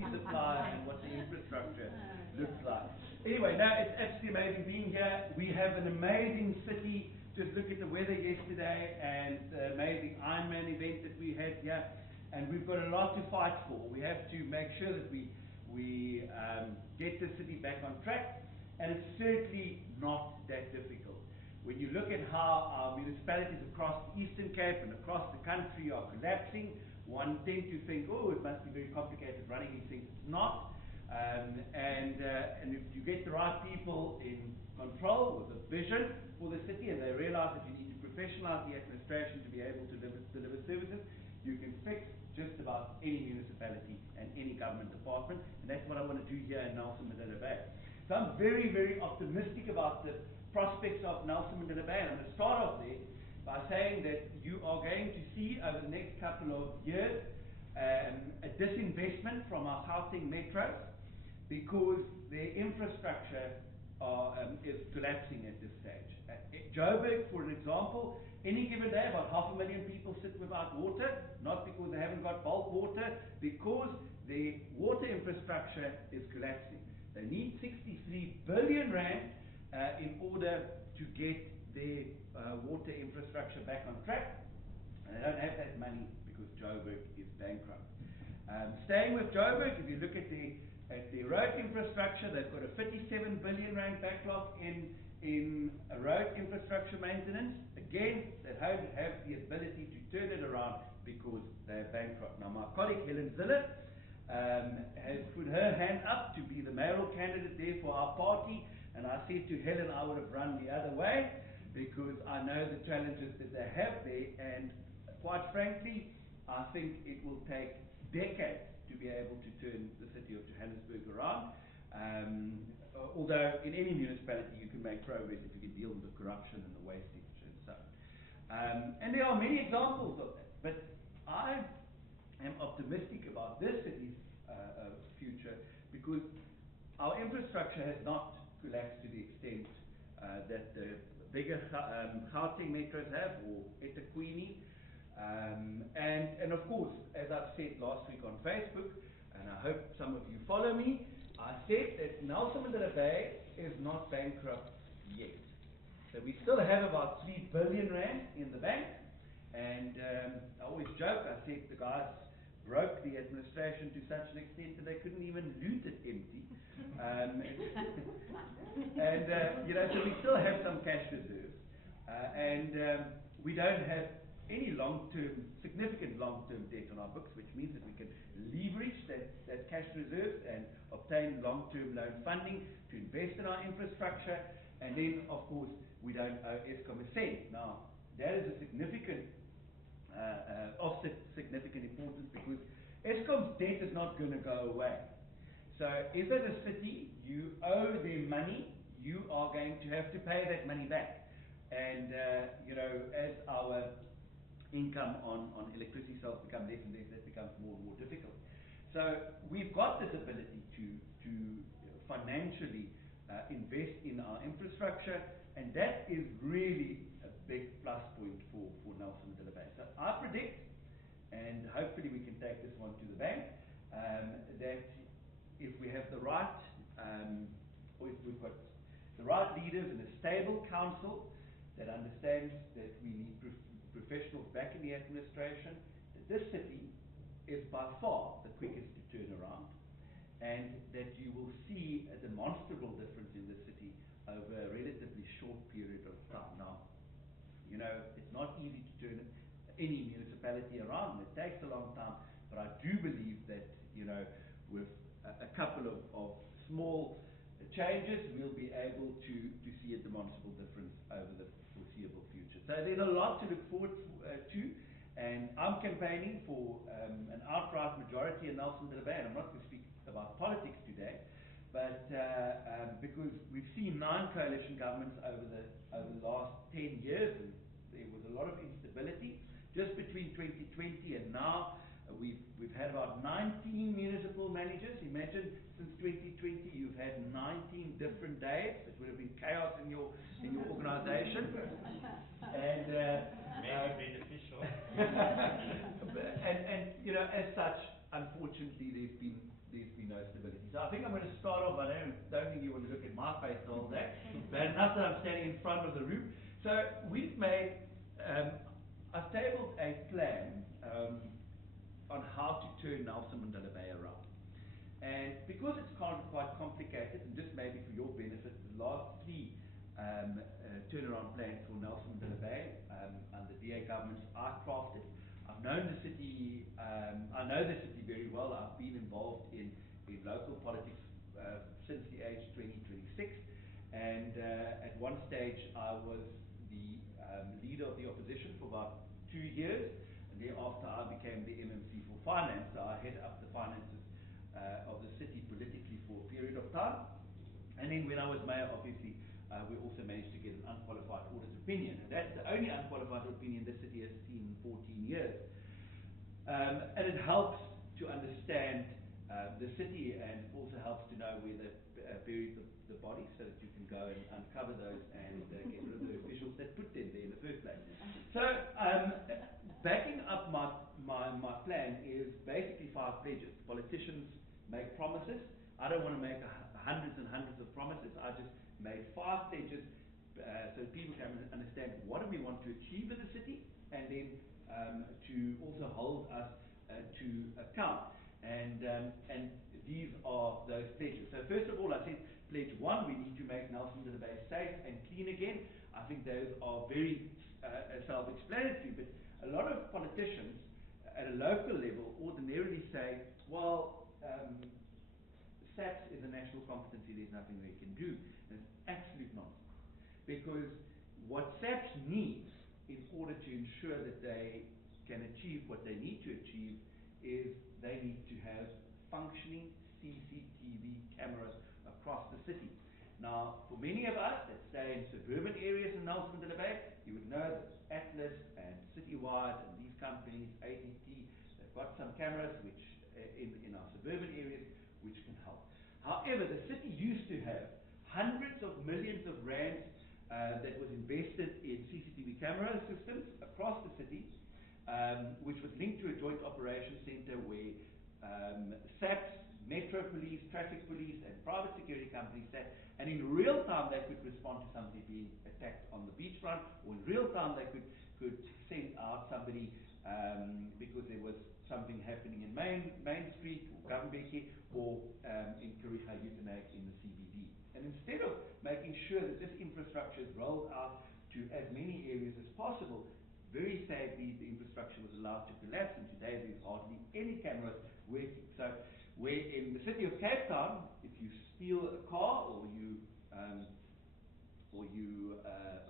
electricity supply and what the infrastructure looks like. Anyway, now it's absolutely amazing being here. We have an amazing city. Just look at the weather yesterday and the amazing Ironman event that we had here. And we've got a lot to fight for. We have to make sure that we get the city back on track. And it's certainly not that difficult. When you look at how our municipalities across the Eastern Cape and across the country are collapsing, one tends to think, oh, it must be very complicated running these things. It's not. And if you get the right people in control with a vision for the city, and they realize that you need to professionalize the administration to be able to deliver services, you can fix just about any municipality and any government department. And that's what I want to do here in Nelson Mandela Bay. So I'm very, very optimistic about the prospects of Nelson Mandela Bay. And I'm going to start off there by saying that you are going to see over the next couple of years a disinvestment from our Gauteng metros because their infrastructure is collapsing at this stage. Joburg, for an example, any given day about 500,000 people sit without water, not because they haven't got bulk water, because their water infrastructure is collapsing. They need 63 billion rand in order to get their water infrastructure back on track, and they don't have that money because Joburg is bankrupt. Staying with Joburg, if you look at the road infrastructure, they've got a 57 billion rand backlog in road infrastructure maintenance. Again, they don't have the ability to turn it around because they're bankrupt. Now, my colleague Helen Zille has put her hand up to be the mayoral candidate there for our party, and I said to Helen I would have run the other way because I know the challenges that they have there, and quite frankly, I think it will take decades to be able to turn the city of Johannesburg around. Although in any municipality you can make progress if you can deal with the corruption and the wastage and so on. And there are many examples of that, but I am optimistic about this city's future because our infrastructure has not collapsed to the extent that the bigger Gauteng metros have, or eThekwini. And of course, as I've said last week on Facebook, and I hope some of you follow me, I said that Nelson Mandela Bay is not bankrupt yet. So we still have about 3 billion rand in the bank, and I always joke, I said the guys broke the administration to such an extent that they couldn't even loot it empty. So we still have some cash reserves, and we don't have any significant long-term debt on our books, which means that we can leverage that cash reserves and obtain long-term loan funding to invest in our infrastructure. And then, of course, we don't owe Eskom a cent. Now, that is a significant significant importance because Eskom's debt is not going to go away. So if as a city you owe them money, you are going to have to pay that money back. And as our income on electricity sales become less and less, that becomes more and more difficult. So we've got this ability to financially invest in our infrastructure, and that is really a big plus point for Nelson Mandela Bay. So I predict, and hopefully we can take this one to the bank, that if we have the right, or if we've got the right leaders and a stable council that understands that we need professionals back in the administration, that this city is by far the quickest to turn around, and that you will see a demonstrable difference in the city over a relatively short period of time. Now, it's not easy to turn any municipality around. It takes a long time, but I do believe that, with a couple of small changes, we'll be able to see a demonstrable difference over the foreseeable future. So there's a lot to look forward to, and I'm campaigning for an outright majority in Nelson Mandela Bay, and I'm not going to speak about politics today, but because we've seen 9 coalition governments over the last 10 years, and there was a lot of instability. Just between 2020 and now, we've had about 19 municipal managers. Imagine, since 2020, you've had 19 different days. It would have been chaos in your organisation. And maybe beneficial. and as such, unfortunately, there's been no stability. So I think I'm going to start off. I don't think you want to look at my face the whole day, but enough that I'm standing in front of the room. So we've made, I've tabled a plan on how to turn Nelson Mandela Bay around. And because it's quite complicated, and just maybe for your benefit, the last three turnaround plans for Nelson Mandela Bay under DA governments I crafted. I've known the city, I know the city very well. I've been involved in local politics since the age 26, and at one stage I was the leader of the opposition for about 2 years, and thereafter I became the MMC for finance. So I head up the finances of the city politically for a period of time, and then when I was mayor, obviously we also managed to get an unqualified audit opinion, and that's the only unqualified opinion the city has seen in 14 years. And it helps to understand the city, and also helps to know where they buried the bodies, so that you can go and uncover those and get rid of the officials that put them there in the first place. So backing up my plan is basically 5 pledges. Politicians make promises. I don't want to make hundreds and hundreds of promises. I just made 5 pledges so people can understand what do we want to achieve in the city, and then to also hold us to account. And these are those pledges. So first of all, I said pledge 1, we need to make Nelson Mandela Bay safe and clean again. I think those are very self-explanatory, but a lot of politicians at a local level ordinarily say, well, SAPS is a national competency, there's nothing they can do. And it's absolute nonsense. Because what SAPS needs in order to ensure that they can achieve what they need to achieve is they need to have functioning CCTV cameras across the city. Now, for many of us that stay in suburban areas in Nelson Mandela Bay, you would know that Atlas and Citywide and these companies, ADT, they've got some cameras which in our suburban areas which can help. However, the city used to have hundreds of millions of rands that was invested in CCTV camera systems across the city, which was linked to a joint operations center where SAPS, Metro Police, Traffic Police, and private security companies sat, and in real time they could respond to somebody being attacked on the beachfront, or in real time they could send out somebody because there was something happening in Main Street, or Gavambeki, or in Kariga Uitenhage in the CBD. And instead of making sure that this infrastructure is rolled out to as many areas as possible, very sadly the infrastructure was allowed to collapse, and today there's hardly any cameras working. So where in the city of Cape Town, if you steal a car or you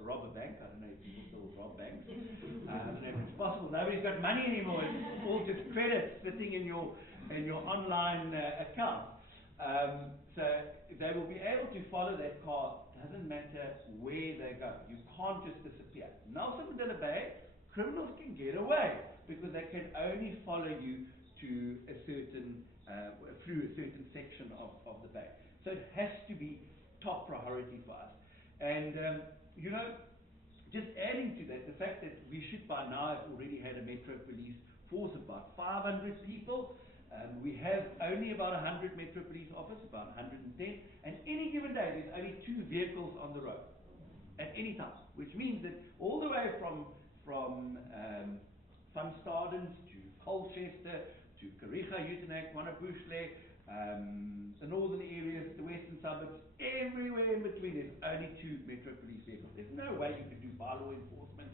rob a bank, I don't know if people still rob banks, I don't know if it's possible, nobody's got money anymore, it's all just credit sitting in your online account. So they will be able to follow that car, doesn't matter where they go. You can't just disappear. Nelson Mandela Bay, criminals can get away because they can only follow you to a certain, through a certain section of the bay. So it has to be top priority for us. And, just adding to that, the fact that we should by now have already had a Metro Police force of about 500 people. We have only about 100 Metro Police officers, about 110, and any given day there's only 2 vehicles on the road at any time, which means that all the way from Van Stadens to Colchester to Kariga, Uitenhage, Manabushle, the northern areas, the western suburbs, everywhere in between, there's only 2 Metro Police vehicles. There's no way you can do bylaw enforcement.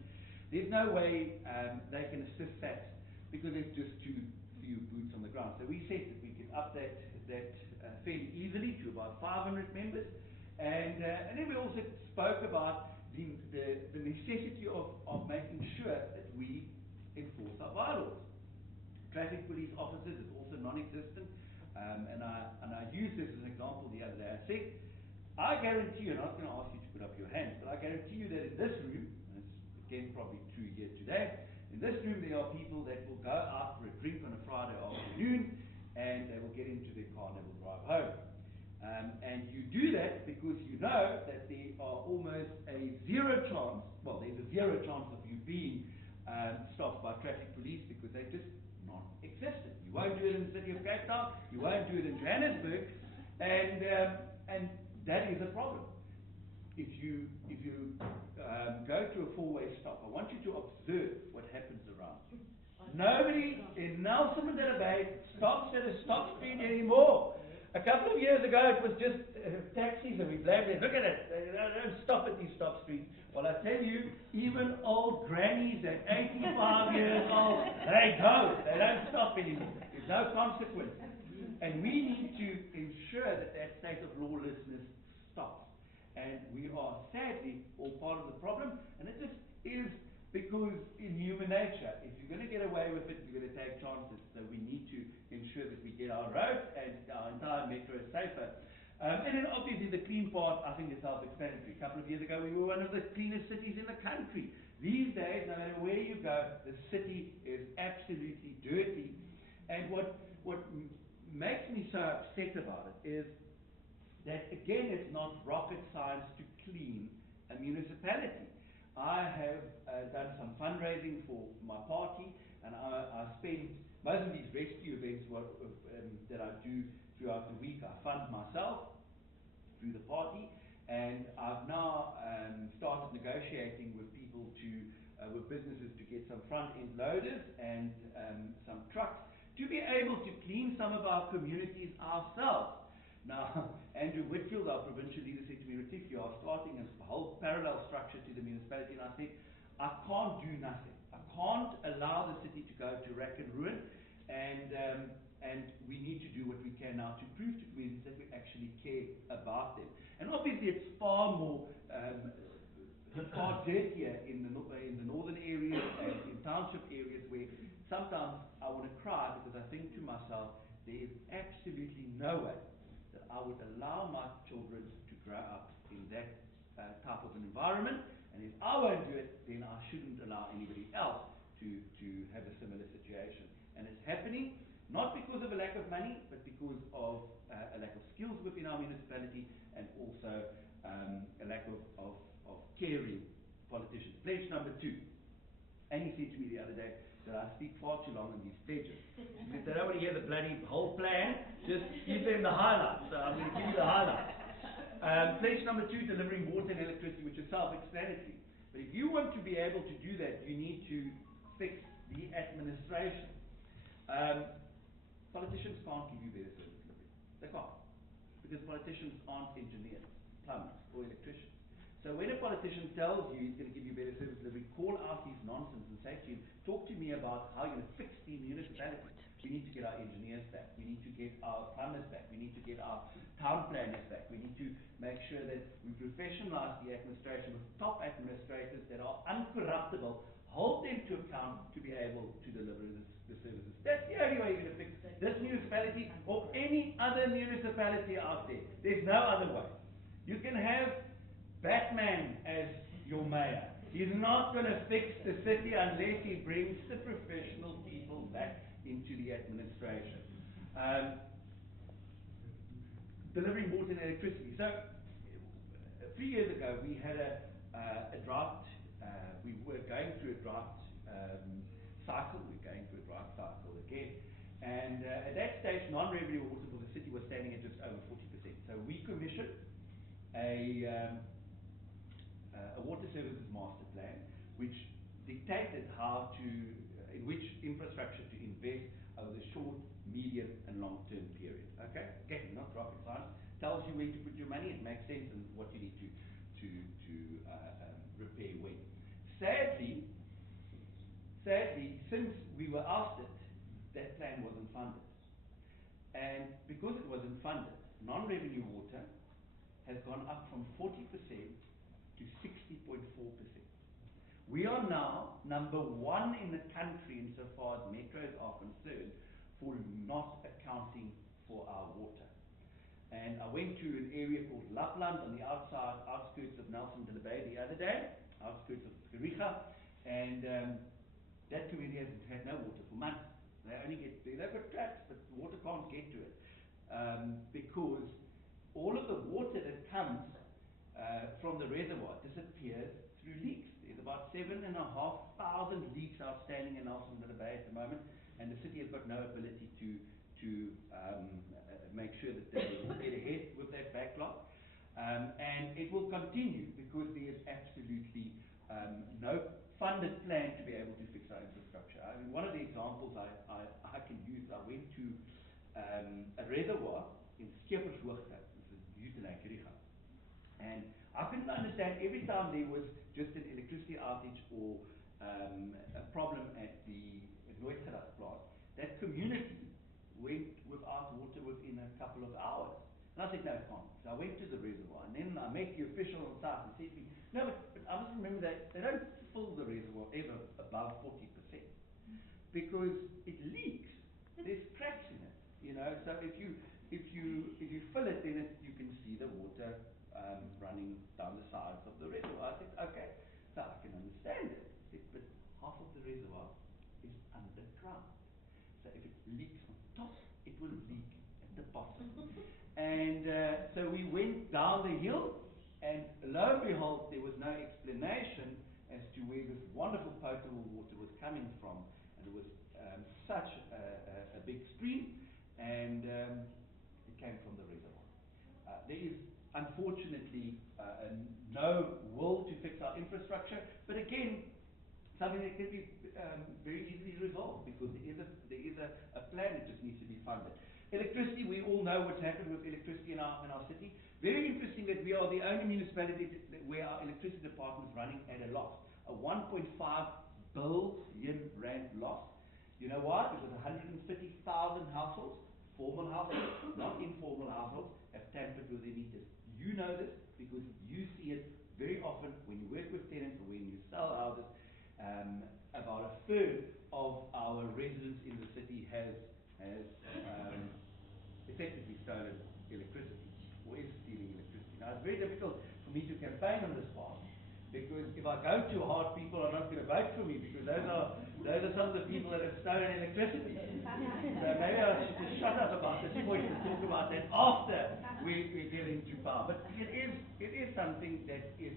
There's no way they can assist SAPS because there's just too few boots on the ground. So we said that we could update that fairly easily to about 500 members. And then we also spoke about the necessity of making sure that we enforce our bylaws. Traffic police officers is also non-existent. And I used this as an example the other day. I said, I guarantee you, and I'm not going to ask you to put up your hands, but I guarantee you that in this room, and it's again probably true here today, in this room there are people that will go out for a drink on a Friday afternoon, and they will get into their car and they will drive home. And you do that because you know that there are almost a zero chance, well, there's a zero chance of you being stopped by traffic police because they're just non-existent. You won't do it in the city of Cape Town, you won't do it in Johannesburg, and that is a problem. If you go to a four-way stop, I want you to observe what happens around you. Nobody in Nelson Mandela Bay stops at a stop street anymore. A couple of years ago, it was just taxis, and we blamed it. Look at it, they don't stop at these stop streets. Well, I tell you, even old grannies at 85 years old, they don't stop anymore. There's no consequence. And we need to ensure that that state of lawlessness stops. And we are sadly all part of the problem, and it just is because in human nature, if you're going to get away with it, you're going to take chances. So we need to ensure that we get our roads and our entire metro safer. And then obviously the clean part, I think is self-explanatory. A couple of years ago, we were one of the cleanest cities in the country. These days, no matter where you go, the city is absolutely dirty. And what makes me so upset about it is that, again, it's not rocket science to clean a municipality. I have done some fundraising for my party, and I spend most of these rescue events that I do throughout the week. I fund myself through the party, and I've now started negotiating with people with businesses to get some front-end loaders and some trucks to be able to clean some of our communities ourselves. Now, Andrew Whitfield, our provincial leader, said to me, Retief, you are starting a whole parallel structure to the municipality. And I said, I can't do nothing. I can't allow the city to go to rack and ruin. And we need to do what we can now to prove to communities that we actually care about them. And obviously, it's far dirtier in the northern areas and in township areas where sometimes I want to cry because I think to myself, there is absolutely no way that I would allow my children to grow up in that type of an environment, and if I won't do it, then I shouldn't allow anybody else to have a similar situation. And it's happening not because of a lack of money, but because of a lack of skills within our municipality, and also a lack of caring politicians. Pledge number 2. Annie said to me the other day that I speak far too long on these pledges. She said, they don't want to hear the bloody whole plan, just give them the highlights. So I'm going to give you the highlights. Pledge number 2, delivering water and electricity, which is self-explanatory. But if you want to be able to do that, you need to fix the administration. Politicians can't give you better service delivery. They can't. Because politicians aren't engineers, plumbers, or electricians. So when a politician tells you he's going to give you better service delivery, call out his nonsense and say to him, talk to me about how you're going to fix the municipality. We need to get our engineers back. We need to get our plumbers back. We need to get our town planners back. We need to make sure that we professionalize the administration with top administrators that are uncorruptible, hold them to account to be able to deliver the services. That's the only way you're going to fix this municipality or any other municipality out there. There's no other way. You can have Batman as your mayor. He's not going to fix the city unless he brings the professional people back into the administration. Delivering water and electricity. So, 3 years ago, we had a drought. We were going through a drought cycle. We're going through a drought cycle again. And at that stage, non-revenue water for the city was standing at just over 40%. So we commissioned a water services master plan, which dictated in which infrastructure to invest over the short, medium, and long-term period. Okay? Again, not rocket science. Tells you where to put your money. It makes sense and what you need to repair when. Sadly, since we were ousted, that plan wasn't funded. And because it wasn't funded, non-revenue water has gone up from 40% to 60.4%. We are now number 1 in the country insofar as metros are concerned for not accounting for our water. And I went to an area called Lapland on the outskirts of Nelson Mandela Bay the other day, outskirts of Skirika, and that community has had no water for months. They've got traps, but water can't get to it because all of the water that comes from the reservoir disappears through leaks. There's about 7,500 leaks outstanding in Nelson Mandela Bay at the moment. and the city has got no ability to make sure that they will get ahead with that backlog. And it will continue because there is absolutely no funded plan to be able to fix our infrastructure. I mean, one of the examples I can use, I went to a reservoir in Skepershoogte, this is used in Ankerika. And I couldn't understand, every time there was just an electricity outage or a problem at the Nooitgerag plant, that community went without water within a couple of hours. And I said, no, it can't. So I went to the reservoir, and then I met the official on site and said to me, no, but I must remember that they don't fill the reservoir ever above 40%, because it leaks. There's cracks in it, you know. So if you fill it, then you can see the water running down the sides of the reservoir. I said, okay, so I can understand it. I said, but half of the reservoir is underground. So if it leaks on top, it will leak at the bottom. And so we went down the hill, and lo and behold, there was no explanation as to where this wonderful potable water was coming from. And it was such a big stream, and it came from the reservoir. There is unfortunately no will to fix our infrastructure, but again, something that can be very easily resolved, because there is a plan. It just needs to be funded. Electricity, we all know what's happened with electricity in our city. Very interesting that we are the only municipality where our electricity department is running at a loss, a 1.5 billion rand loss. You know why? Because 130,000 households, formal households, not informal households, have tampered with their meters. You know this because you see it very often when you work with tenants or when you sell houses. About a third of our residents in the city has effectively stolen electricity, or is stealing electricity. Now, it's very difficult for me to campaign on this part, because if I go too hard, people are not going to vote for me, because those are some of the people that have stolen electricity. So maybe I should just shut up about this point and talk about that after we get into power. But it is something that is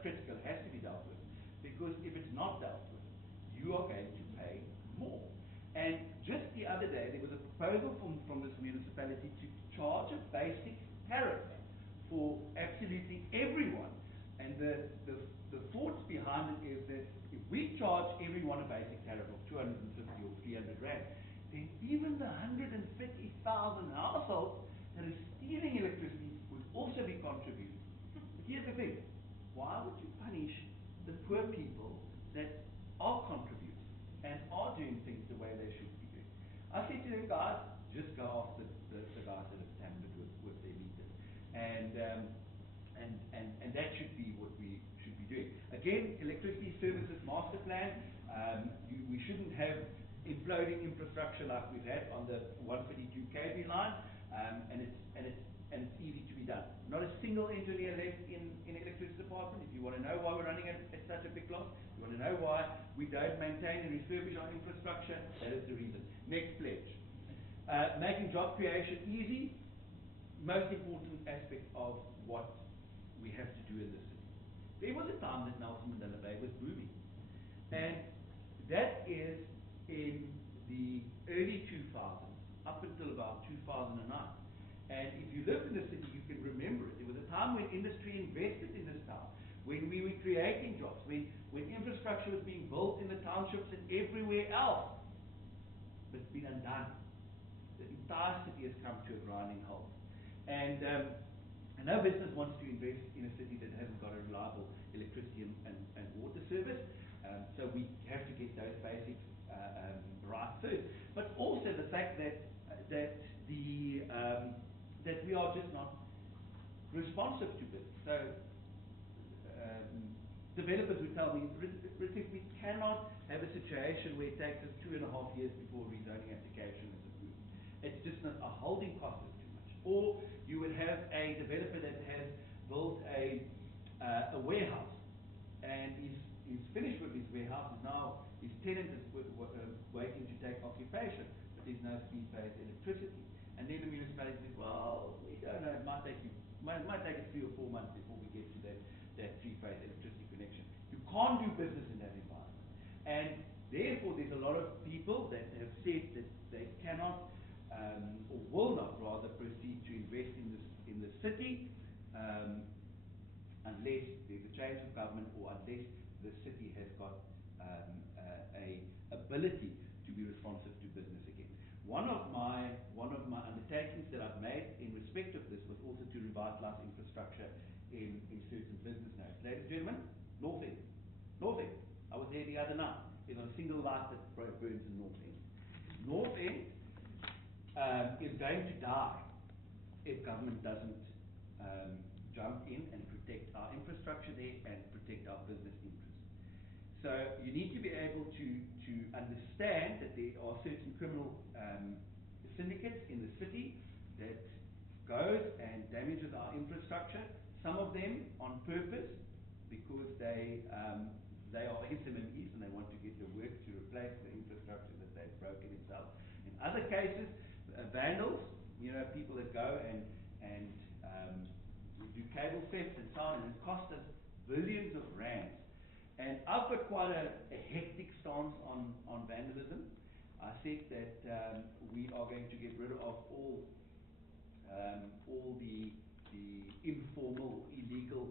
critical, has to be dealt with, because if it's not dealt with, you are going to pay more. And just the other day, there was a proposal from this municipality to charge a basic tariff for absolutely everyone. And the thoughts behind it is that if we charge everyone a basic tariff of 250 or 300 rand, then even the 150,000 households that are stealing electricity would also be contributing. But here's the thing: why would you punish the poor people that are contributing and are doing things the way they should be doing? I said to them, guys, just go after the guys that have tampered with their meters. And that should be what we should be doing. Again, electricity services master plan, we shouldn't have imploding infrastructure like we've had on the 132 kV line, and it's easy to be done. Not a single engineer left in electricity department. If you want to know why we're running at such a big loss, you want to know why we don't maintain and refurbish our infrastructure, that is the reason. Next pledge. Making job creation easy, most important aspect of what we have to do in this city. There was a time that Nelson Mandela Bay was booming, and that is in the early 2000s up until about 2009. And if you live in the city, you can remember it. There was a time when industry invested in this town, when we were creating jobs, when infrastructure was being built in the townships and everywhere else. But it's been undone. The entire city has come to a grinding halt. And no business wants to invest in a city that hasn't got a reliable electricity and water service. So we have to get those basics right first. But also the fact that we are just not responsive to this. So developers would tell me, Rithik, we cannot have a situation where it takes us 2.5 years before a rezoning application is approved. It's just not, a holding cost is too much. Or you would have a developer that has built a warehouse, and he's finished with his warehouse, and now his tenant is waiting to take occupation, but there's no speed-based electricity. And then the municipality says, well, we don't know, it might take us 3 or 4 months before we get to that three-phase electricity connection. You can't do business in that environment. And Therefore, there's a lot of people that have said that they cannot, or will not rather, proceed to invest in the city, unless there's a change of government or unless the city has got a ability to be responsive to business again. One of my undertakings that I've made in respect of this was also to revitalize infrastructure in certain business nodes. Ladies and gentlemen, Northing. I was there the other night. There's not a single light that burns in Northing. Northing is going to die if government doesn't jump in and protect our infrastructure there and protect our business interests. So you need to be able to understand that there are certain criminal syndicates in the city that goes and damages our infrastructure, some of them on purpose because they are SMMEs and they want to get the work to replace the infrastructure that they've broken themselves. In other cases, vandals, people that go and do cable theft and so on, and it costs us billions of rands. And I've got quite a hectic stance on vandalism. I said that we are going to get rid of all the informal, illegal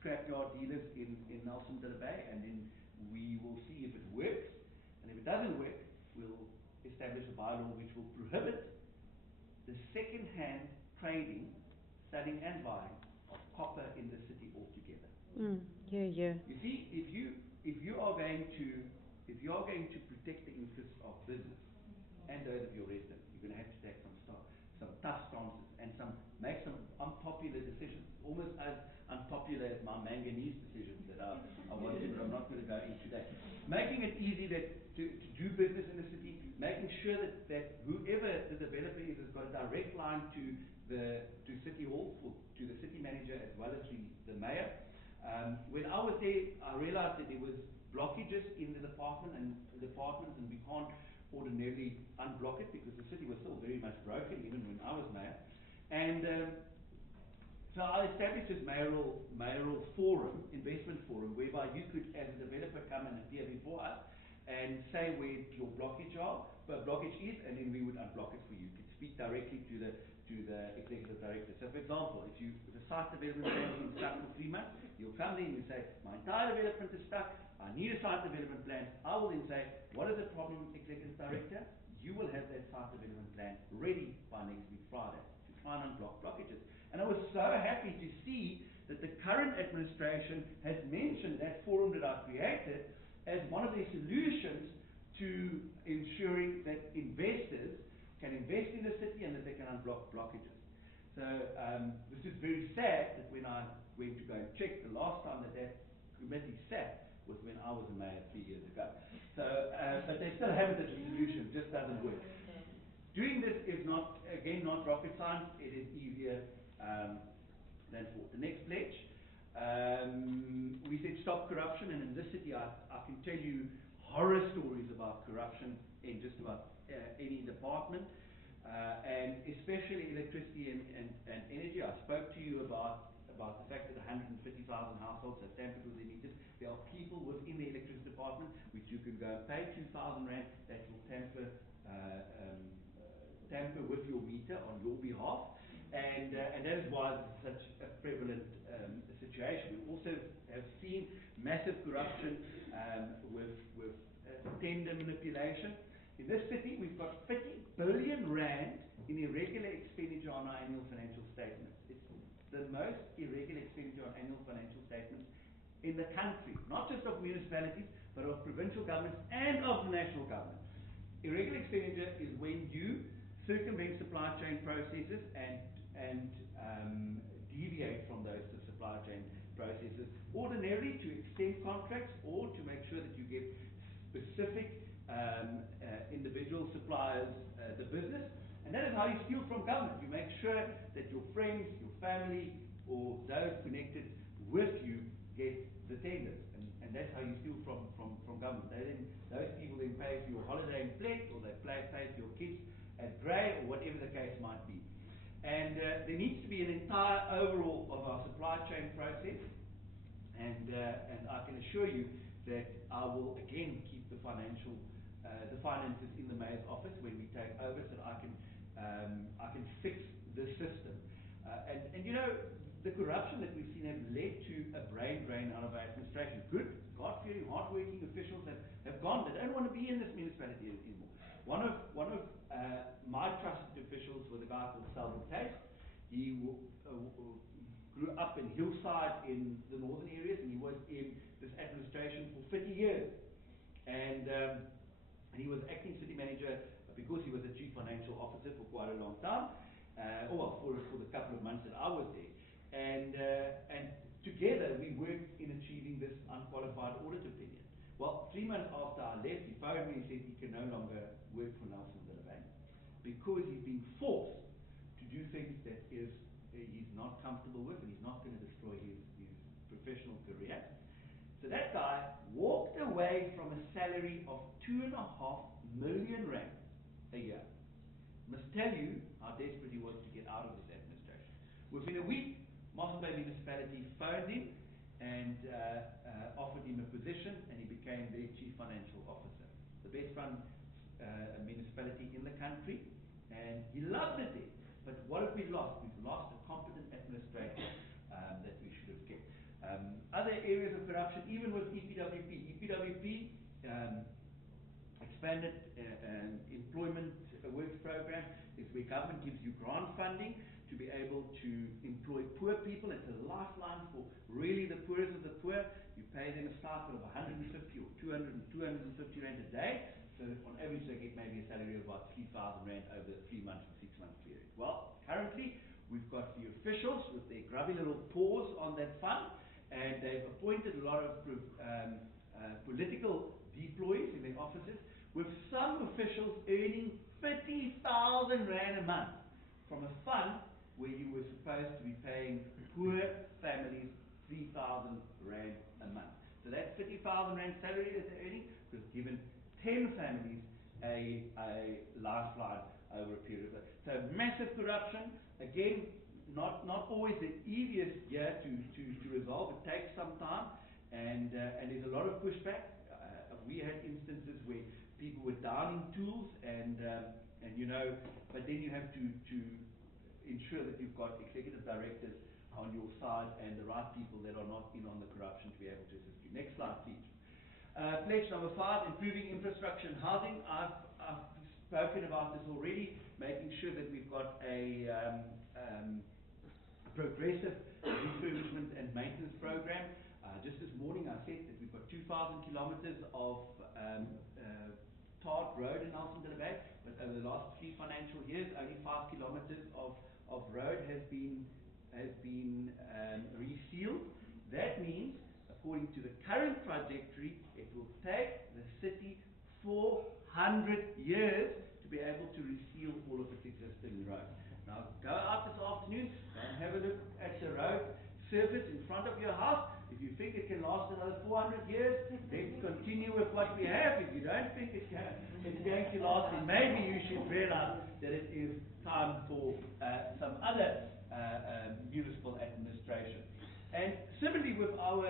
scrapyard dealers in Nelson Bay, and then we will see if it works. And if it doesn't work, we'll establish a bylaw which will prohibit the second-hand trading, selling and buying of copper in the city altogether. Yeah. You see, if you are going to protect the interests of business and those of your residents, you're going to have to take some tough stances and make some unpopular decisions, almost as unpopular as my manganese decisions that I wanted, but I'm not going to go into that. Making it easy to do business in the city, making sure that whoever the developer is has got a direct line to City Hall, to the city manager as well as the mayor. When I was there, I realized that there was blockages in the departments, and we can't ordinarily unblock it because the city was still very much broken even when I was mayor. And so I established this mayoral forum, investment forum, whereby you could, as a developer, come and appear before us and say where your blockage is, and then we would unblock it for you. You could speak directly to the executive director. So, for example, if a site development plan is stuck for 3 months, you'll come in and you say, my entire development is stuck, I need a site development plan. I will then say, what is the problem, executive director? You will have that site development plan ready by next week Friday to try and unblock blockages. And I was so happy to see that the current administration has mentioned that forum that I created as one of their solutions to ensuring that investors can invest in the city and that they can unblock blockages. So this is very sad that when I went to go and check, the last time that committee sat was when I was a mayor 3 years ago. So, but they still haven't a solution, it just doesn't work. Doing this is not rocket science, it is easier than thought. The next pledge, we said stop corruption, and in this city I can tell you horror stories about corruption in just about any department, and especially electricity and energy. I spoke to you about the fact that 150,000 households have tampered with their meters. There are people within the electricity department which you can go and pay 2,000 rand that will tamper with your meter on your behalf, and that is why it's such a prevalent situation. We also have seen massive corruption with tender manipulation. In this city, we've got 50 billion rand in irregular expenditure on our annual financial statements. It's the most irregular expenditure on annual financial statements in the country, not just of municipalities, but of provincial governments and of the national government. Irregular expenditure is when you circumvent supply chain processes and deviate from those supply chain processes, ordinarily to extend contracts or to make sure that you give specific individual suppliers the business. And that is how you steal from government. You make sure that your friends, your family, or those connected with you get the tenders. And that's how you steal from government. Those people then pay for your holiday in Fleck, or they pay for your kids at Grey, or whatever the case might be. And there needs to be an entire overhaul of our supply chain process. And I can assure you that I will again keep the finances in the mayor's office when we take over, so that I can fix the system. And you know, the corruption that we've seen have led to a brain drain out of our administration. Good, God-fearing, hard-working officials have gone. They don't want to be in this municipality anymore. One of my trusted officials was a guy called Selwyn Taste. He grew up in Hillside in the northern areas, and he was in this administration for 50 years. And he was acting city manager because he was a chief financial officer for quite a long time. For the couple of months that I was there. And together we worked in achieving this unqualified audit opinion. Well, 3 months after I left, he phoned me and said he can no longer work for Nelson Bank because he's been forced to do things that he's not comfortable with, and he's not going to destroy his professional career. So that guy walked away from a salary of 2.5 million rand a year. Must tell you how desperate he was to get out of this administration. Within a week, Mossel Bay Municipality phoned him and offered him a position, and he became their chief financial officer. The best run municipality in the country, and he loved it there. But what have we lost? We've lost a competent administrator that we should have kept. Other areas of corruption, even with EPWP. EPWP expanded employment works program is where government gives you grant funding to be able to employ poor people. It's a lifeline for really the poorest of the poor. You pay them a stipend of 150 or 200 and 250 rand a day. So on average they get maybe a salary of about 3,000 rand over a 3 month or 6 month period. Well, currently we've got the officials with their grubby little paws on that fund, and they've appointed a lot of political deployees in their offices, with some officials earning 50,000 rand a month from a fund where you were supposed to be paying poor families 3,000 rand a month. So that 50,000 rand salary that they're earning was given 10 families a lifeline over a period of time. So massive corruption, again, not always the easiest year to resolve. It takes some time, and there's a lot of pushback. We had instances where people were downing tools, and you know, but then you have to ensure that you've got executive directors on your side and the right people that are not in on the corruption to be able to assist you. Next slide, please. Pledge number 5, improving infrastructure and housing. I've spoken about this already, making sure that we've got a progressive refurbishment and maintenance program. Just this morning I said that we've got 2,000 kilometers of tarred road in Nelson Bay, but over the last 3 financial years, only 5 kilometers of road has been resealed. That means, according to the current trajectory, it will take the city 400 years to be able to reseal all of its existing roads. Now, go out this afternoon and have a look at the road surface in front of your house. If you think it can last another 400 years, let's continue with what we have. If you don't think it's going to last, then maybe you should realize that it is time for some other municipal administration. And similarly with our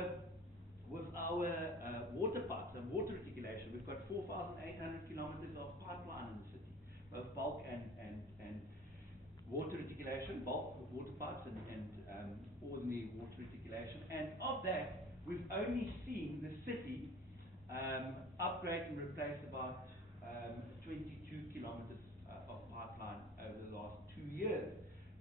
water pipes and water reticulation, we've got 4,800 kilometers of pipeline in the city, both bulk and water reticulation, bulk water pipes and ordinary water reticulation. And of that, we've only seen the city upgrade and replace about 22 kilometers of pipeline over the last 2 years.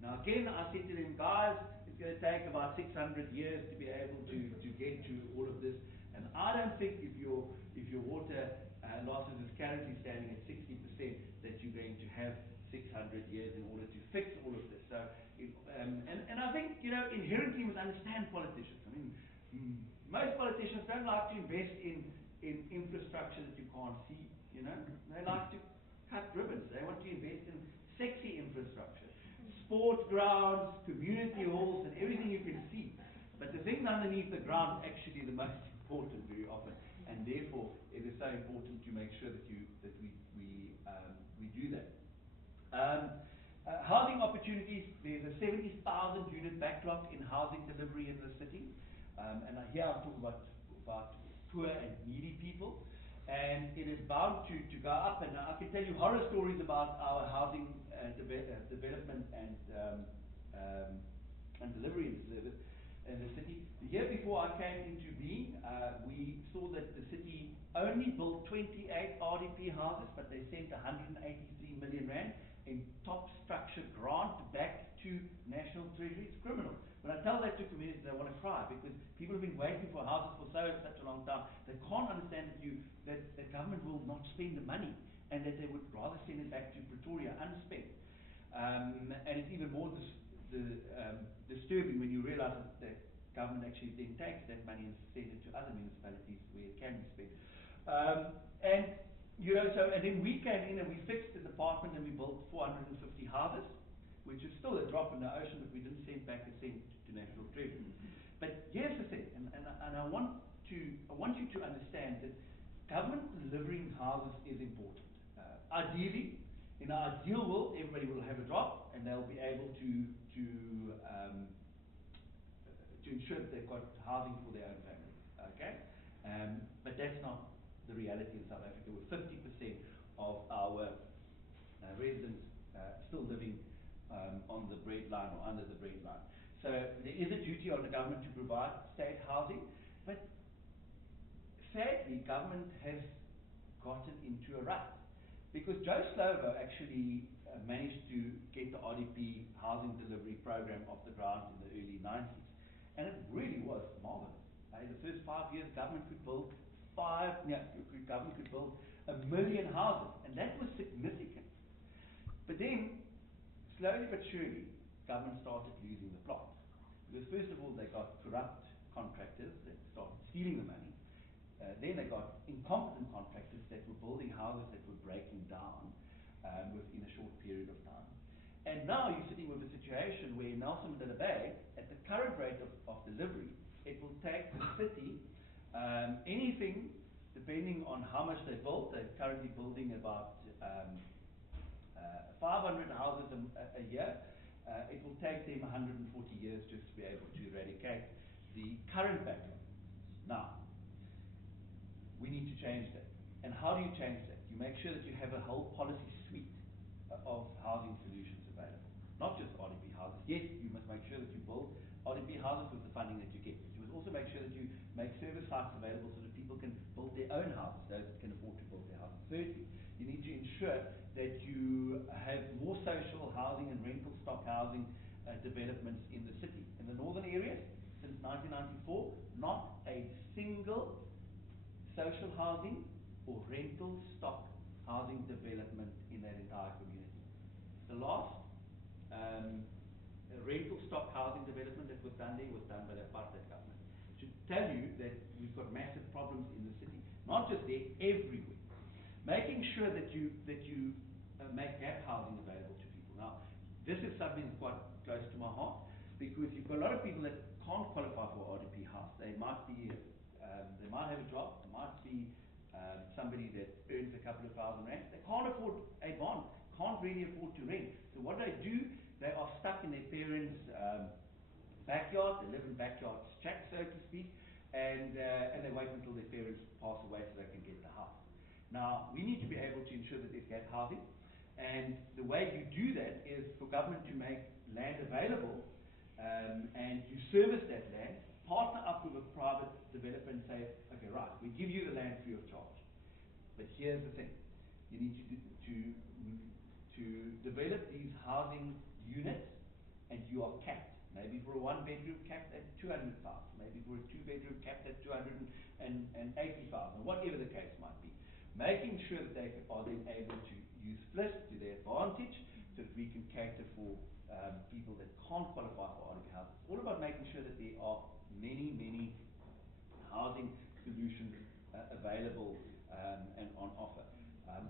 Now again, I said to them, guys, it's going to take about 600 years to be able to get to all of this. And I don't think if your water losses is currently standing at 60%, that you're going to have 600 years in order to fix all of this. So, and I think, you know, inherently we understand politicians. I mean, most politicians don't like to invest in infrastructure that you can't see, you know. They like to cut ribbons. They want to invest in sexy infrastructure. Sports grounds, community halls, and everything you can see. But the things underneath the ground are actually the most important very often. And therefore, it is so important to make sure that we do that. Housing opportunities, there's a 70,000 unit backlog in housing delivery in the city. And here I'm talking about poor and needy people. and it is bound to go up. And I can tell you horror stories about our housing development and delivery in service in the city. The year before I came into being, we saw that the city only built 28 RDP houses, but they sent 183 million rand in top structure grant back to National Treasury. It's criminal. When I tell that to communities, they want to cry, because people have been waiting for houses for such a long time. They can't understand that the government will not spend the money, and that they would rather send it back to Pretoria unspent. And it's even more disturbing when you realize that government actually then takes that money and sends it to other municipalities where it can be spent. And then we came in and we fixed the department and we built 450 houses, which is still a drop in the ocean, but we didn't send back a cent to National Treasury. But here's the thing, and I want you to understand that government delivering houses is important. Ideally, in our ideal world, everybody will have a job and they'll be able to ensure that they've got housing for their own family. Okay, but that's not the reality in South Africa, with 50% of our residents still living on the breadline or under the breadline. So there is a duty on the government to provide state housing, but sadly, government has gotten into a rut. Because Joe Slovo actually managed to get the RDP housing delivery program off the ground in the early 90s. And it really was marvelous. In the first 5 years, government could build 1 million houses, and that was significant. But then, slowly but surely, government started losing the plot. Because first of all, they got corrupt contractors that started stealing the money. Then they got incompetent contractors that were building houses that were breaking down within a short period of time. And now you're sitting with a situation where Nelson Mandela Bay, at the current rate of delivery, it will take the city anything, depending on how much they built. They're currently building about 500 houses a year. It will take them 140 years just to be able to eradicate the current backlog. Now, we need to change that. And how do you change that? You make sure that you have a whole policy suite of housing solutions available. Not just RDP houses. Yes, you must make sure that you build RDP houses with the funding that you get. But you must also make sure that you make service sites available so that people can build their own houses, those that can afford to build their houses. Thirdly, you need to ensure that you have more social housing and rental stock housing developments in the city. In the northern areas, since 1994, not a single social housing or rental stock housing development in that entire community. The last rental stock housing development that was done there was done by the apartheid government. Should tell you that we've got massive problems in the city, not just there, everywhere. Making sure that you make gap housing available to people. Now, this is something that's quite close to my heart, because you've got a lot of people that can't qualify for RDP house. They might be, they might have a job, they might be somebody that earns a couple of thousand rand. They can't afford a bond, can't really afford to rent. So what they do, they are stuck in their parents' backyard. They live in backyard shacks, so to speak, and they wait until their parents pass away so they can get the house. Now, we need to be able to ensure that there's gap housing, and the way you do that is for government to make land available, and you service that land, partner up with a private developer and say, okay, right, we give you the land free of charge. But here's the thing, you need to develop these housing units, and you are capped. Maybe for a 1-bedroom capped at 200,000, maybe for a 2-bedroom capped at 280,000, whatever the case might be. Making sure that they are then able to use FLIS to their advantage, so that we can cater for people that can't qualify for RDP housing. It's all about making sure that there are many housing solutions available and on offer.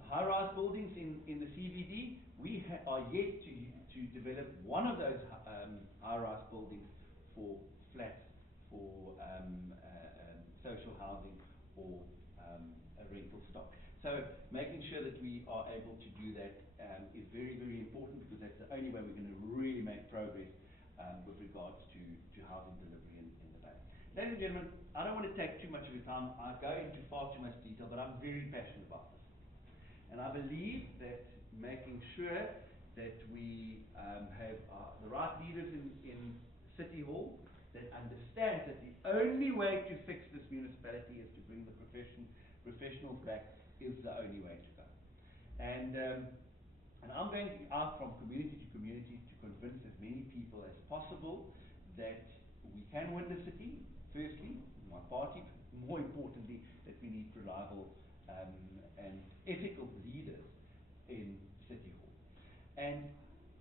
High-rise buildings in the CBD, we are yet to develop one of those high-rise buildings for flats, for social housing, or a rental stock. So making sure that we are able to do that is very important, because that's the only way we're going to really make progress with regards to housing delivery in the Bay. Ladies and gentlemen, I don't want to take too much of your time. I go into far too much detail, but I'm very passionate about this. And I believe that making sure that we have the right leaders in City Hall that understand that the only way to fix this municipality is to bring the professionals back is the only way to go. And I'm going out from community to community to convince as many people as possible that we can win the city, firstly, my party, but more importantly, that we need reliable and ethical leaders in City Hall. And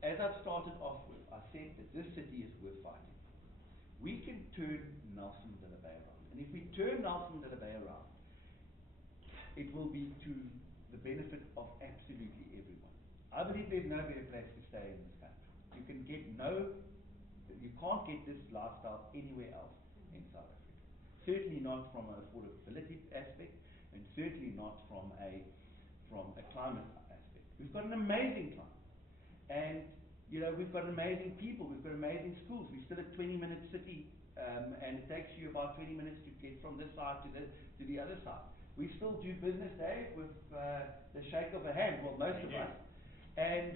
as I've started off with, I said that this city is worth fighting. We can turn Nelson Mandela Bay around. And if we turn Nelson Mandela Bay around, it will be to the benefit of absolutely everyone. I believe there's no better place to stay in this country. You can't get this lifestyle anywhere else in South Africa. Certainly not from an affordability aspect, and certainly not from a climate aspect. We've got an amazing climate. And we've got amazing people, we've got amazing schools. We're still a 20-minute city, and it takes you about 20 minutes to get from this side to the other side. We still do business, Dave, with the shake of a hand, well, most of us. And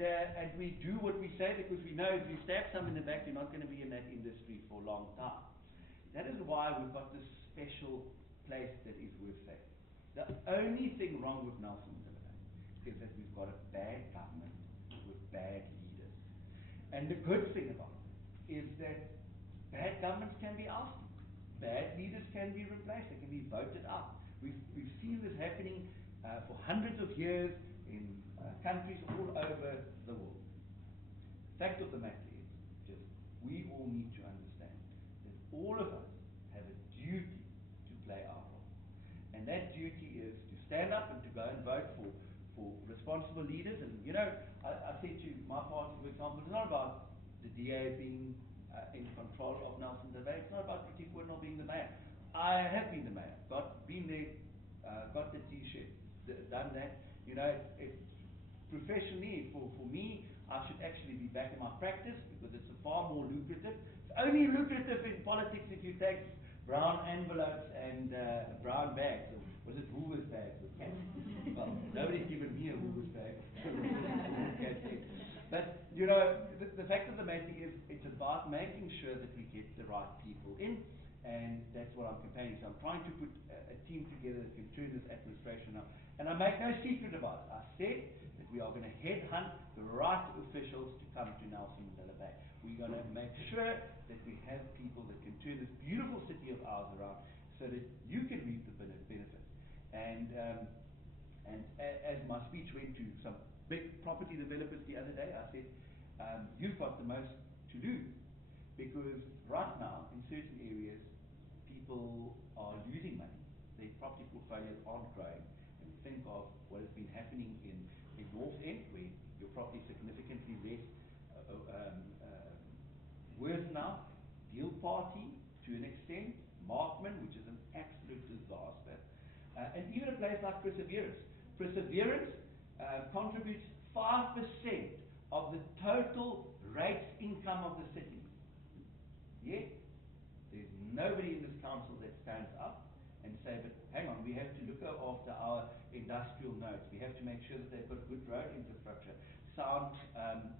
we do what we say because we know if you stab someone in the back, you're not going to be in that industry for a long time. That is why we've got this special place that is worth saving. The only thing wrong with Nelson Mandela Bay is that we've got a bad government with bad leaders. And the good thing about it is that bad governments can be ousted. Bad leaders can be replaced. They can be voted out. We've seen this happening for hundreds of years in countries all over the world. The fact of the matter is, just we all need to understand that all of us have a duty to play our role. And that duty is to stand up and to go and vote for responsible leaders. And I said to my party, for example, it's not about the DA being in control of Nelson Mandela Bay. It's not about Ricky Winnell being the mayor. I have been the mayor, been there, got the T-shirt, done that. It's professionally, for me, I should actually be back in my practice because it's far more lucrative. It's only lucrative in politics if you take brown envelopes and brown bags. Was it Woolworths bags with cats? Well, nobody's given me a Woolworths bag. But, the fact of the matter is, it's about making sure that we get the right people in, and that's what I'm campaigning. So I'm trying to put a team together that can turn this administration up. And I make no secret about it. I said that we are going to headhunt the right officials to come to Nelson Mandela Bay. We're going to make sure that we have people that can turn this beautiful city of ours around so that you can reap the benefit. And as my speech went to some big property developers the other day, I said, you've got the most to do, because right now in certain areas people are losing money. Their property portfolios aren't growing. And think of what has been happening in North End, where your property is significantly less worth now. Deal Party to an extent, Markman, which is an absolute disaster. And even a place like Perseverance. Perseverance contributes 5% of the total rates income of the city. Yet, there's nobody in this council that stands up and say, but hang on, we have to look after our industrial nodes. We have to make sure that they've got good road infrastructure, sound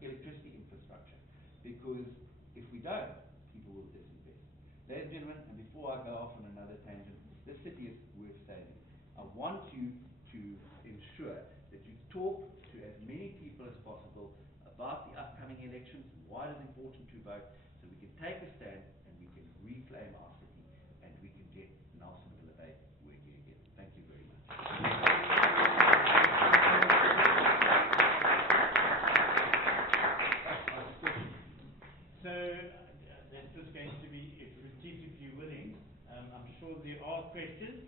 electricity infrastructure. Because if we don't, people will disinvest. Ladies and gentlemen, and before I go off on another tangent, this city is worth saving. I want you to ensure that you talk to as many people as possible about the upcoming elections and why it is important to vote, so we can take a stand and we can reclaim our city and we can get Nelson Mandela Bay working again. Thank you very much. So that's just going to be it. Retief, if you're willing, I'm sure there are questions.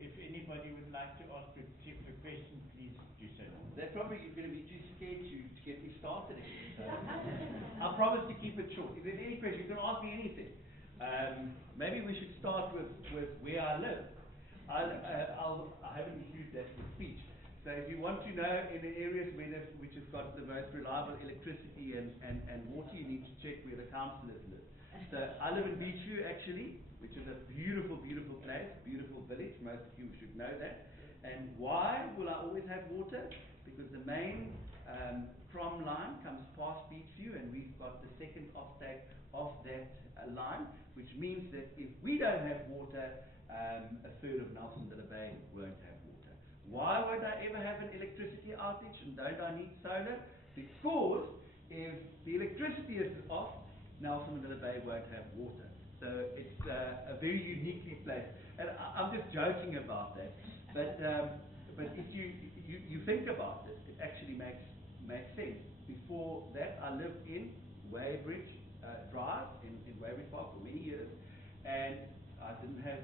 If anybody would like to ask Retief a question, please do so. They're probably going to be too scared to get me started again. So I promise to keep it short. If there's any question, you can ask me anything. Maybe we should start with where I live. I haven't used that for speech. So if you want to know in the areas which has got the most reliable electricity and water, you need to check where the councillors live. So I live in Beachview actually, which is a beautiful, beautiful place, beautiful village. Most of you should know that. And why will I always have water? Because the main Crom line comes past Beachview, and we've got the second offtake of that line, which means that if we don't have water, a third of Nelson-Dilla Bay won't have water. Why won't I ever have an electricity outage, and don't I need solar? Because if the electricity is off, Nelson-Dilla Bay won't have water. So it's a very uniquely placed. And I'm just joking about that, but if you think about it, it actually makes sense. Before that, I lived in Weybridge Drive in Weybridge Park for many years, and I didn't have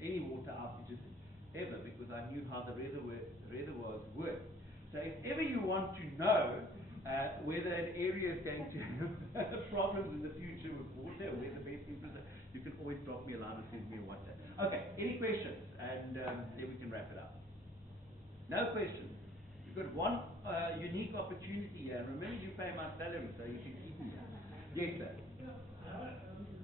any water outages ever because I knew how the reservoirs work. So if ever you want to know whether an area is going to have problems in the future with water, or where the best interest are, you can always drop me a line or send me a WhatsApp. Okay, any questions? And then we can wrap it up. No questions. You've got one unique opportunity here. Remember, you pay my salary, so you should keep me. Yes, sir.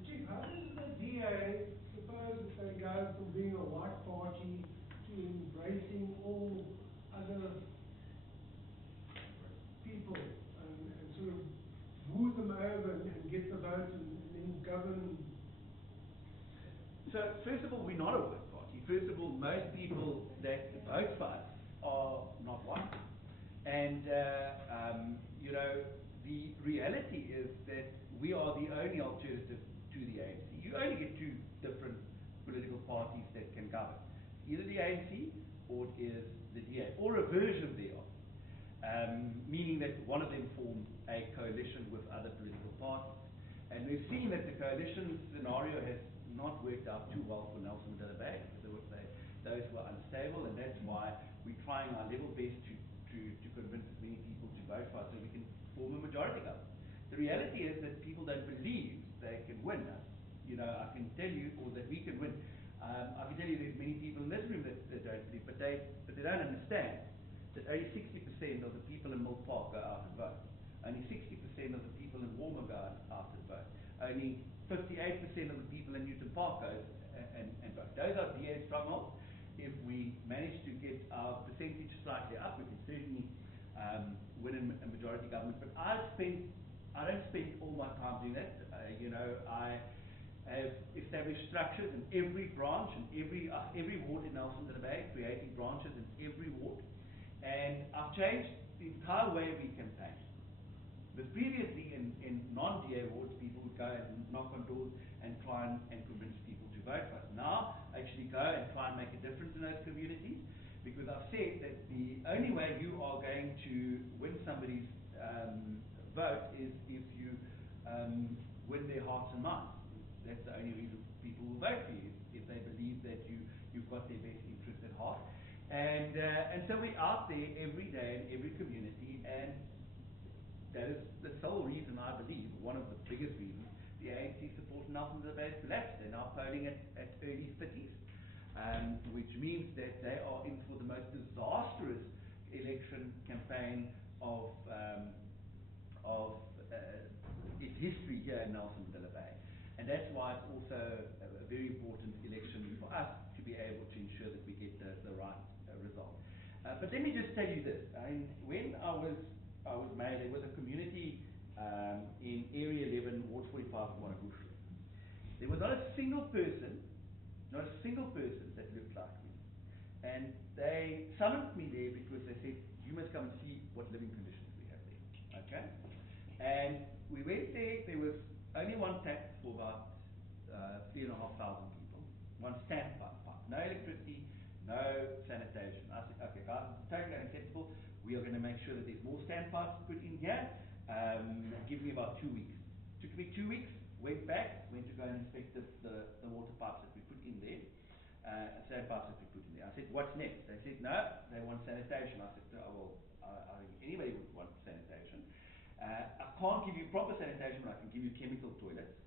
Chief, how does the DA suppose that they go from being a white party to embracing all other people and sort of woo them over and get the vote and then govern? So, first of all, we're not a white party. First of all, most people that vote for us are not white. And, you know, the reality is that we are the only alternative to the ANC. You only get two different political parties that can govern. Either the ANC or it is the DA, or a version thereof. Meaning that one of them formed a coalition with other political parties. And we've seen that the coalition scenario has not worked out too well for Nelson-Dilla Bay, because those were unstable, and that's why we're trying our level best to convince as many people to vote for us so we can form a majority government. The reality is that people don't believe they can win us. You know, I can tell you, or that we can win. I can tell you there's many people in this room that don't believe, but they don't understand that only 60% of the people in Mill Park go out and vote. Only 60% of the people in Walmer go out and vote. Only 58% of the people in Newton Park go and vote. Those are DA strongholds. If we manage to get our percentage slightly up, we can certainly win a majority government. But I don't spend all my time doing that. You know, I have established structures in every branch and every ward in Nelson-Dilla Bay, creating branches in every ward. And I've changed the entire way we campaign. But previously, in non-DA wards, people would go and knock on doors and try and convince people to vote for us. Now, I actually go and try and make a difference in those communities, because I've said that the only way you are going to win somebody's vote is if you win their hearts and minds. That's the only reason people will vote for you, if they believe that you've got their best interest at heart. And so we're out there every day in every community, and that is the sole reason, I believe, one of the biggest reasons, the ANC support Nelson-Dilla Bay has collapsed. They're now polling at early 30s, which means that they are in for the most disastrous election campaign of history here in Nelson-Dilla Bay. And that's why it's also a very important election for us to be able to ensure that we get the right result. But let me just tell you this. When I was made, there was a community in Area 11, Ward 45 of Monagushi. There was not a single person that looked like me. And they summoned me there because they said, you must come and see what living conditions we have there. Okay? And we went there. There was only one tap for about 3,500 people. One standpipe pipe. No electricity, no sanitation. I said, okay, guys, it's totally unacceptable. We are going to make sure that there's more standpipes put in here. Give me about 2 weeks. Took me 2 weeks. Went back. Went to go and inspect the water pipes that we put in there. Standpipes that we put in there. I said, what's next? They said, no, they want sanitation. I said, oh, well, I think anybody would want sanitation. I can't give you proper sanitation, but I can give you chemical toilets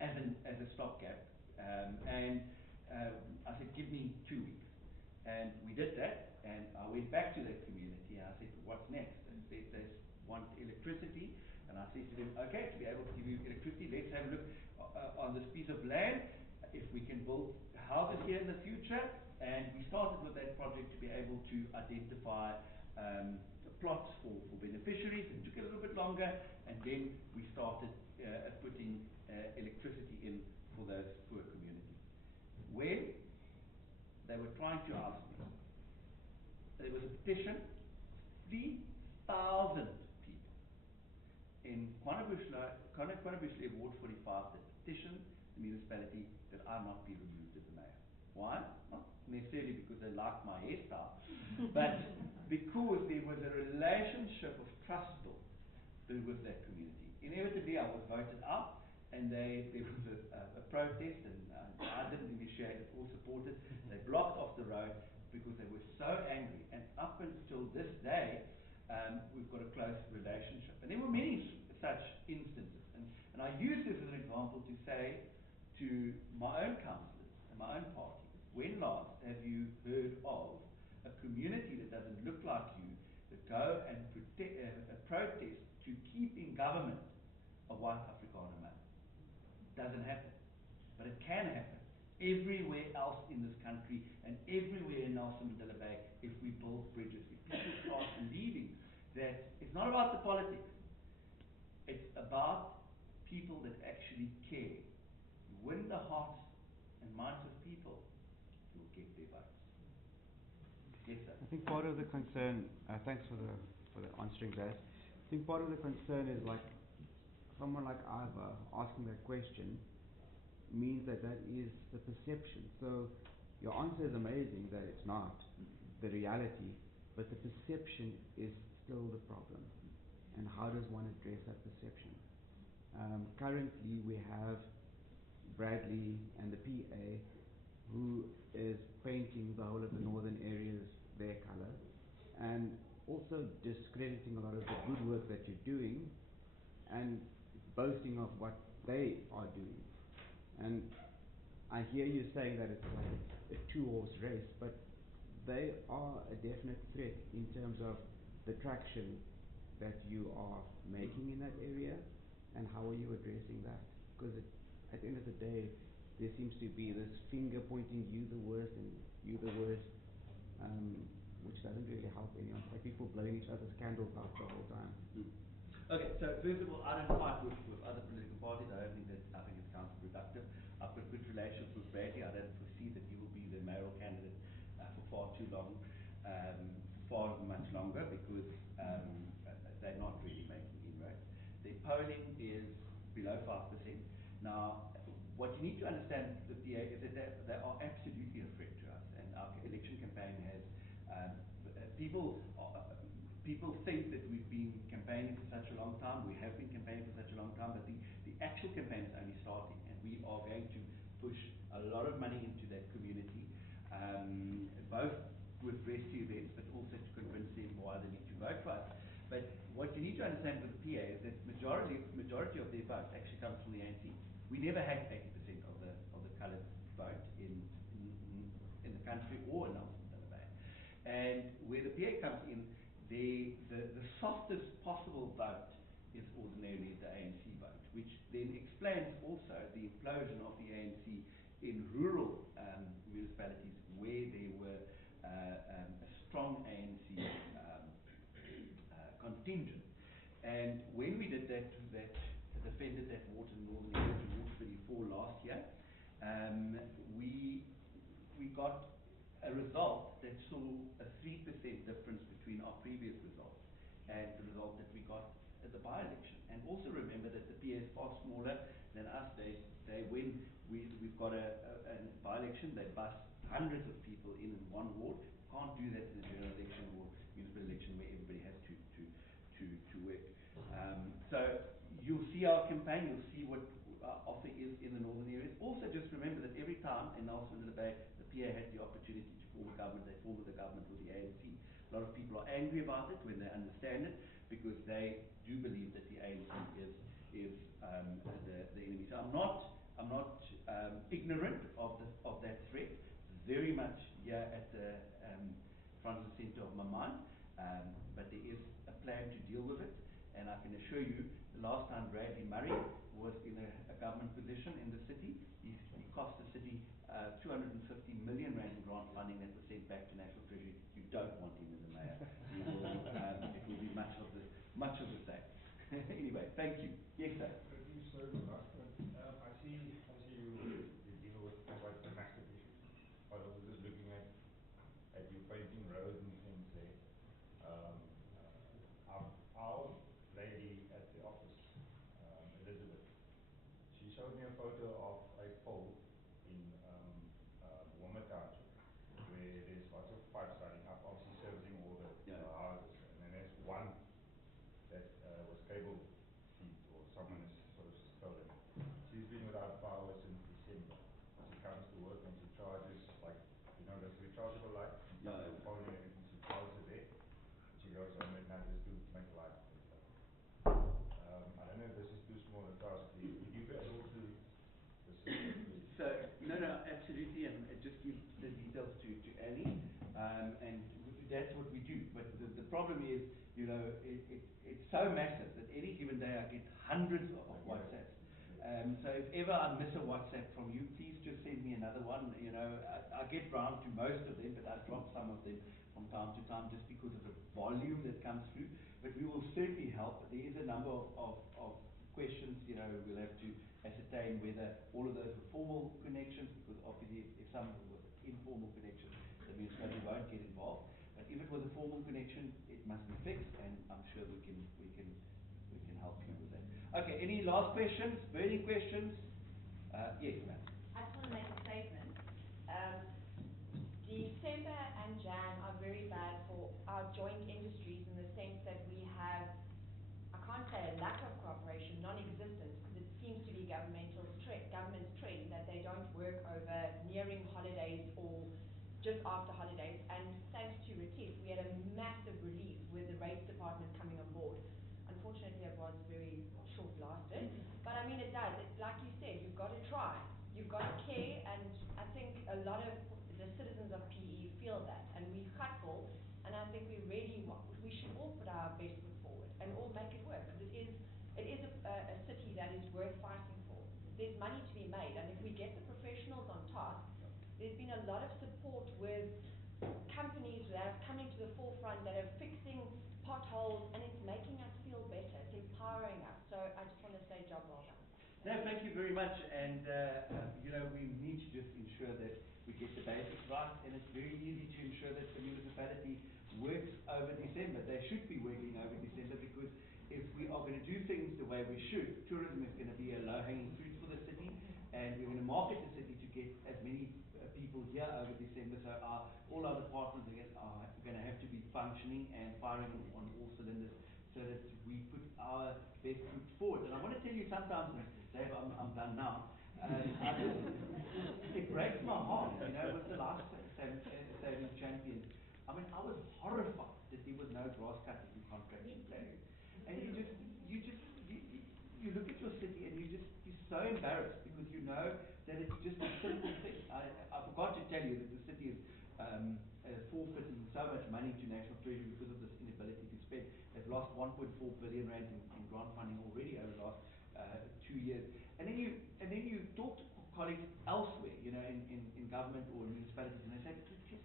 as a stopgap. I said, give me 2 weeks. And we did that, and I went back to that community, and I said, what's next? And they want electricity, and I said to them, okay, to be able to give you electricity, let's have a look on this piece of land, if we can build houses here in the future. And we started with that project to be able to identify plots for beneficiaries. It took a little bit longer, and then we started putting electricity in for those poor communities. When they were trying to ask me, there was a petition, 3,000 people in KwaNobuhle Ward 45 that petitioned the municipality that I not be removed as the mayor. Why? Not necessarily because they liked my hairstyle, but because there was a relationship of trust built with that community. Inevitably, I was voted out, and there was a protest, and I didn't initiate it or support it. They blocked off the road because they were so angry. And up until this day, we've got a close relationship. And there were many such instances. And I use this as an example to say to my own councillors and my own party, when last have you heard of a community that doesn't look like you that go and protest to keep in government a white Afrikaner man? Doesn't happen. But it can happen everywhere else in this country and everywhere in Nelson Mandela Bay if we build bridges. If people start believing that it's not about the politics, it's about people that actually care. You win the hearts and minds of people, you'll get their votes. Yes, sir. I think part of the concern, thanks for the answering that. I think part of the concern is like someone like Ivor asking that question means that is the perception. So your answer is amazing that it's not the reality, but the perception is still the problem. And how does one address that perception? Currently we have Bradley and the PA who is painting the whole of the northern areas their colour, and also discrediting a lot of the good work that you're doing and boasting of what they are doing. And I hear you saying that it's a two-horse race, but they are a definite threat in terms of the traction that you are making in that area, and how are you addressing that? Because at the end of the day, there seems to be this finger pointing you the worst and you the worst, which doesn't really help anyone. It's like people blowing each other's candles out the whole time. Okay, so first of all, I don't fight with other political parties. I think it's counterproductive. I've got good relations with Bradley. I don't foresee that he will be the mayoral candidate for far too long, far much longer, because they're not really making inroads. Their polling is below 5%. Now, what you need to understand with the PA is that they are absolutely a threat to us, and our election campaign has people think that we've been campaigning for such a long time. We have been campaigning for such a long time, but the actual campaign is only starting, and we are going to push a lot of money into that community, both with rescue events, but also to convince them why they need to vote for us. But what you need to understand with the PA is that majority of their vote actually comes from the ANC. We never had 80% of the coloured vote in the country or in Nelson Mandela Bay. And where the PA comes in, the softest possible vote is ordinarily the ANC vote, which then explains also the implosion of the ANC in rural municipalities where there were a strong ANC contingent. And when we did that defended that Ward in Northern Area to Ward 34 last year, we got a result that saw a 3% difference between our previous results and the result that we got at the by-election. And also remember that the PA is far smaller than us. When we've got a by-election, they bus hundreds of people in one ward. Can't do that in a general election or municipal election where everybody has to work. So you'll see our campaign, you'll see what our offer is in the northern areas. Also just remember that every time in Nelson Mandela Bay, the PA had the opportunity to form a government, they formed the government with the ANC. A lot of people are angry about it when they understand it, because they do believe that the ANC is the enemy. So I'm not ignorant of that threat. It's very much here at the front and center of my mind, but there is a plan to deal with it. And I can assure you, the last time Bradley Murray was in a government government position in the city. He cost the city 250 million rand in grant funding that was sent back to National Treasury. You don't want him as a mayor. It will be much of the same. Anyway, thank you. Yes, sir. I see you deal with quite a massive issue. I was just looking at you painting roads and things there. Our lady at the office, Elizabeth, she showed me a photo of a pole in Womatage, where there's lots of pipes running up, obviously servicing all the houses, and then there's one that was cable feed or someone has sort of stolen. She's been without power since December. She comes to work and she charges this rechargeable light. Phone and everything, she charges it there. She goes home at night just to make lights and stuff. I don't know if this is too small a task. Would you be able to assist? So, no, absolutely, and just give the details to Annie, and that's what we do. But the problem is, it's so massive that any given day I get hundreds of WhatsApps. So if ever I miss a WhatsApp from you, please just send me another one. I get round to most of them, but I drop some of them from time to time just because of the volume that comes through. But we will certainly help. There is a number of questions, we'll have to ascertain whether all of those were formal connections, because obviously if some were informal connections, the municipality won't get involved. But if it was a formal connection, it must be fixed, and I'm sure we can help you with that. Okay, any last questions? Burning questions? Yes, ma'am. I just want to make a statement. December and Jan are very bad for our joint industries in the sense that we have, I can't say a lack of cooperation, non-existent, because it seems to be government's trend that they don't work over nearing holidays or just after holidays. And thanks to Retief, we had a massive relief with the rates department coming on board. Unfortunately, it was very short-lasted, but I mean it does. Like you said, you've got to try, you've got to care, and I think a lot of the citizens of PE feel that, and we hustle, and I think we should all put our best foot forward and all make it work, because it is a city that is worth fighting for. There's money to be made, and if we get the professionals on task, there's been a lot of support with companies that are coming to the forefront that are fixing potholes, and it's making us feel better. It's empowering us. So I just want to say job well done. No, thank you very much. And we need to just ensure that we get the basics right, and it's very easy to ensure that the municipality works over December. They should be working over December, because if we are going to do things the way we should, tourism is going to be a low-hanging fruit for the city, and we're going to market the city to get as many people here over December. So all our departments, I guess, are going to have to be functioning and firing on all cylinders, so that we put our best foot forward. And I want to tell you, sometimes, Dave, I'm done now. It breaks my heart, with the last saving champion. I mean, I was horrified that there was no grass cutting contract in place. And you look at your city and you're so embarrassed, because you know that it's just a simple thing. I forgot to tell you that the city is forfeiting so much money to National Treasury because of this inability to spend. They've lost 1.4 billion rand in grant funding already over the last 2 years. And then you talk to colleagues elsewhere, in government or municipalities, and they say,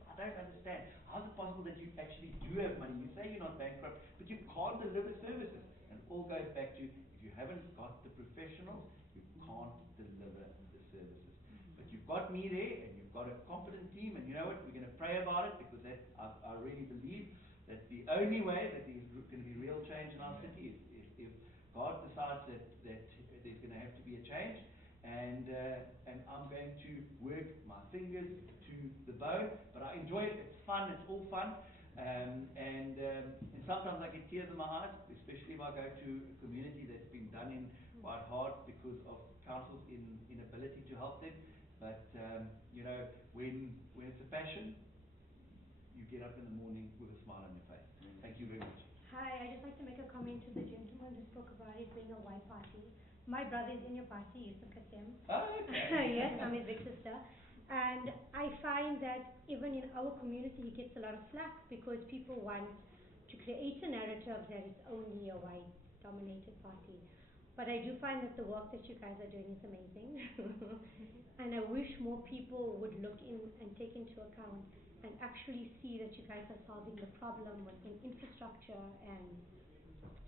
I don't understand. How is it possible that you actually do have money? You say you're not bankrupt, but you can't deliver services. And it all goes back to, if you haven't got the professionals, you can't deliver the services. But you've got me there, and you've got a competent team, and you know what? We're going to pray about it, because I really believe that the only way that there's going to be real change in our city is if God decides that there's going to have to be a change, and I'm going to work my fingers to the bone. But I enjoy it. It's fun. It's all fun. And sometimes I get tears in my eyes, especially if I go to a community that's been done in quite hard because of council's inability to help them. But when it's a passion, you get up in the morning with a smile on your face. Thank you very much. Hi, I'd just like to make a comment to the gentleman who spoke about it being a white party. My brother is in your party, Yusuf Katem. Oh, okay. Yes, I'm his big sister. And I find that even in our community, he gets a lot of flack, because people want to create a narrative that it's only a white-dominated party. But I do find that the work that you guys are doing is amazing. And I wish more people would look in and take into account and actually see that you guys are solving the problem within infrastructure. And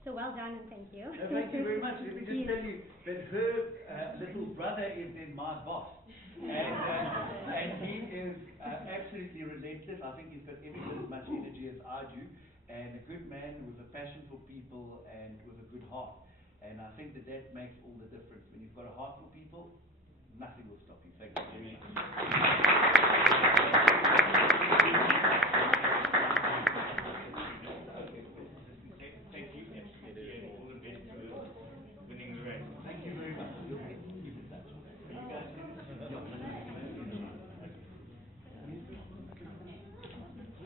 so well done and thank you. No, thank you very much. Let me just tell you that her little brother is then my boss. And he is absolutely relentless. I think he's got every bit as much energy as I do. And a good man with a passion for people and with a good heart. And I think that makes all the difference. When you've got a heart for people, nothing will stop you. Thank you very much.